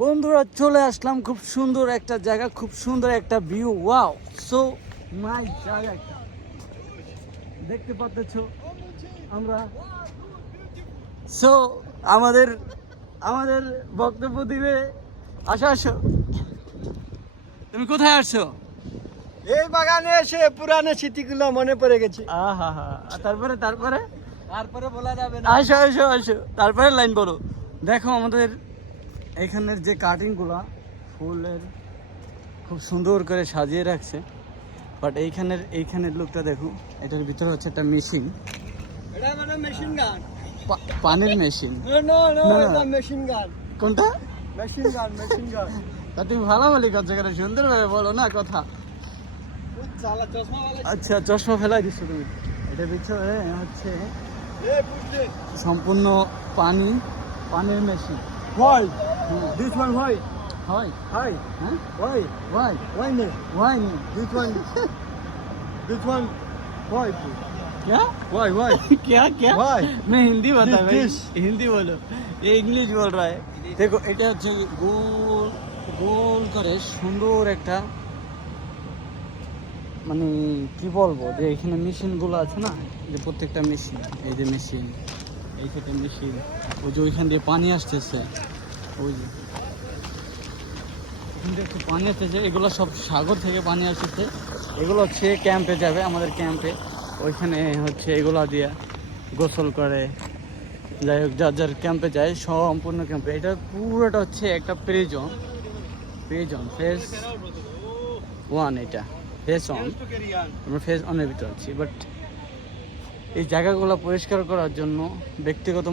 বন্ধুরা চলে আসলাম খুব সুন্দর একটা জায়গা, খুব সুন্দর একটা ভিউ। ওয়াও, সো নাইস জায়গাটা দেখতে পাচ্ছ আমরা। সো আমাদের আমাদের বক্তব্য দিবে। আসো, তুমি কোথায় আসছো? এই বাগানে এসে পুরানো স্মৃতিগুলো মনে পড়ে গেছে। আহা হা, তারপরে তারপরে বলা যাবে না। আসো, তারপরে লাইন বলো। দেখো আমাদের এখানের যে কাটিংগুলা ফুলের খুব সুন্দর করে সাজিয়ে রাখছে, বাট এইখানের লুকটা দেখো। এটার ভিতরে হচ্ছে একটা মেশিন, এটা মানে মেশিন গান। পানির মেশিন। নো না। এটা মেশিন গান। কোনটা? Machine gun. তা তুমি ভালো বলি কথা, কেন সুন্দরভাবে বলো না কথা। চালা চশমাওয়ালা। আচ্ছা, চশমা ফেলাই দিচ্ছ তুমি। এটার ভিতরে হচ্ছে এ বুঝলে সম্পূর্ণ পানির মেশিন। why হ্যাঁ, this one why হয়। hi হ্যাঁ, why why me नहीं this one why क्या why क्या Why? मैं हिंदी बता भाई, This. हिंदी बोलो, ये इंग्लिश बोल रहा है। देखो এটা হচ্ছে গোল গোল করে সুন্দর একটা, মানে কি বলবো, যে এখানে মেশিনগুলো আছে না, যে প্রত্যেকটা মেশিন, এই যে মেশিন, এই থেকে মেশিন, ওই যে ওইখান দিয়ে পানি আসতেছে, ওই যে এখান থেকে একটু পানি আসতেছে, এগুলো সব সাগর থেকে পানি আসতেছে। এগুলো হচ্ছে ক্যাম্পে যাবে, আমাদের ক্যাম্পে। ওইখানে হচ্ছে এগুলো দিয়ে গোসল করে, যাই হোক যার ক্যাম্পে যায়, সম্পূর্ণ ক্যাম্পে। এটা পুরোটা হচ্ছে একটা প্রিজন ফেজ 1। এটা ফেজ 1, আমরা ফেজ 1-এর ভিতরে আছি। বাট এই জায়গাগুলো পরিষ্কার করার জন্য ব্যক্তিগত